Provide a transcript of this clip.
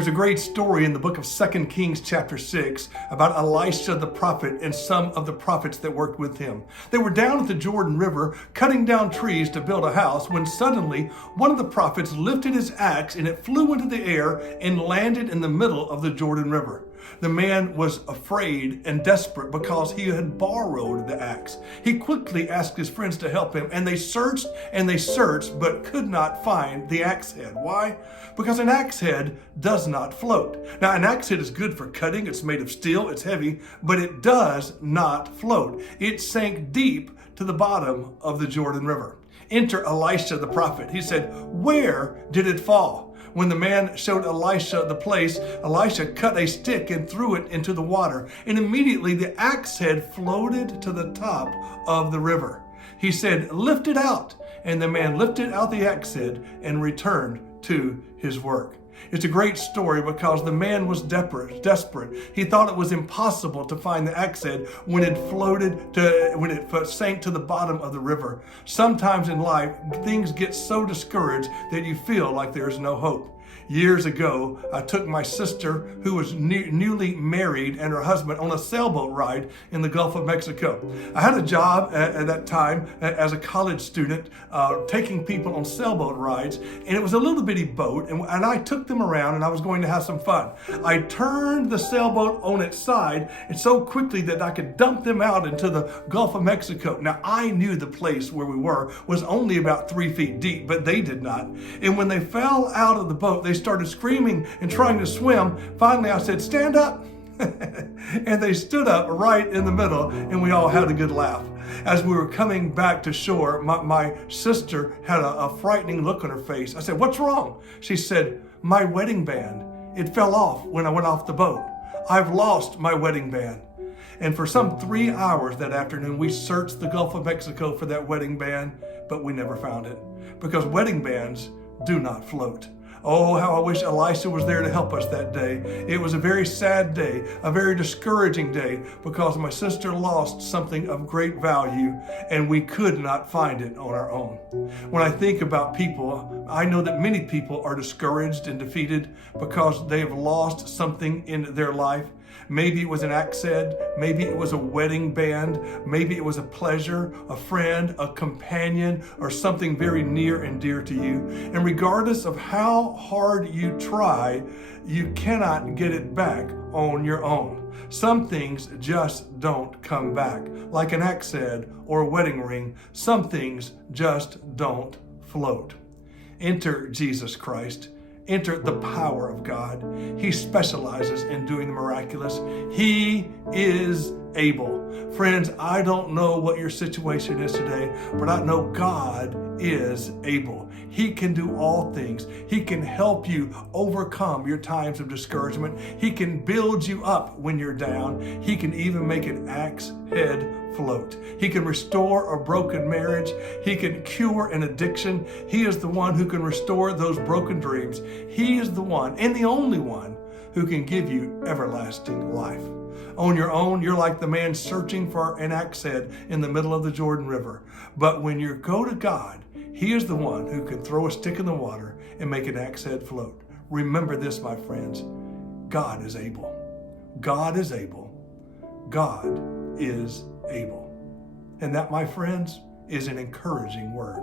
There's a great story in the book of 2 Kings chapter 6 about Elisha the prophet and some of the prophets that worked with him. They were down at the Jordan River cutting down trees to build a house when suddenly one of the prophets lifted his axe and it flew into the air and landed in the middle of the Jordan River. The man was afraid and desperate because he had borrowed the axe. He quickly asked his friends to help him, and they searched but could not find the axe head. Why? Because an axe head does not float. Now, an axe head is good for cutting. It's made of steel. It's heavy, but it does not float. It sank deep to the bottom of the Jordan River. Enter Elisha the prophet. He said, "Where did it fall?" When the man showed Elisha the place, Elisha cut a stick and threw it into the water, and immediately the axe head floated to the top of the river. He said, "Lift it out." And the man lifted out the axe head and returned to his work. It's a great story because the man was desperate. He thought it was impossible to find the axe head when it sank to the bottom of the river. Sometimes in life, things get so discouraged that you feel like there's no hope. Years ago, I took my sister, who was newly married, and her husband on a sailboat ride in the Gulf of Mexico. I had a job at that time as a college student, taking people on sailboat rides, and it was a little bitty boat, and I took them around, and I was going to have some fun. I turned the sailboat on its side, and so quickly that I could dump them out into the Gulf of Mexico. Now, I knew the place where we were was only about 3 feet deep, but they did not. And when they fell out of the boat, they started screaming and trying to swim. Finally, I said, "Stand up." And they stood up right in the middle, and we all had a good laugh. As we were coming back to shore, my sister had a frightening look on her face. I said, "What's wrong?" She said, "My wedding band. It fell off when I went off the boat. I've lost my wedding band." And for some 3 hours that afternoon, we searched the Gulf of Mexico for that wedding band, but we never found it because wedding bands do not float. Oh, how I wish Elisha was there to help us that day. It was a very sad day, a very discouraging day, because my sister lost something of great value and we could not find it on our own. When I think about people, I know that many people are discouraged and defeated because they have lost something in their life. Maybe it was an axe head, maybe it was a wedding band, maybe it was a pleasure, a friend, a companion, or something very near and dear to you. And regardless of how hard you try, you cannot get it back on your own. Some things just don't come back. Like an axe head or a wedding ring, some things just don't float. Enter Jesus Christ. Enter the power of God. He specializes in doing the miraculous. He is able. Friends, I don't know what your situation is today, but I know God is able. He can do all things. He can help you overcome your times of discouragement. He can build you up when you're down. He can even make an axe head float. He can restore a broken marriage. He can cure an addiction. He is the one who can restore those broken dreams. He is the one and the only one who can give you everlasting life. On your own, you're like the man searching for an axe head in the middle of the Jordan River. But when you go to God, He is the one who can throw a stick in the water and make an axe head float. Remember this, my friends. God is able. God is able. God is able. And that, my friends, is an encouraging word.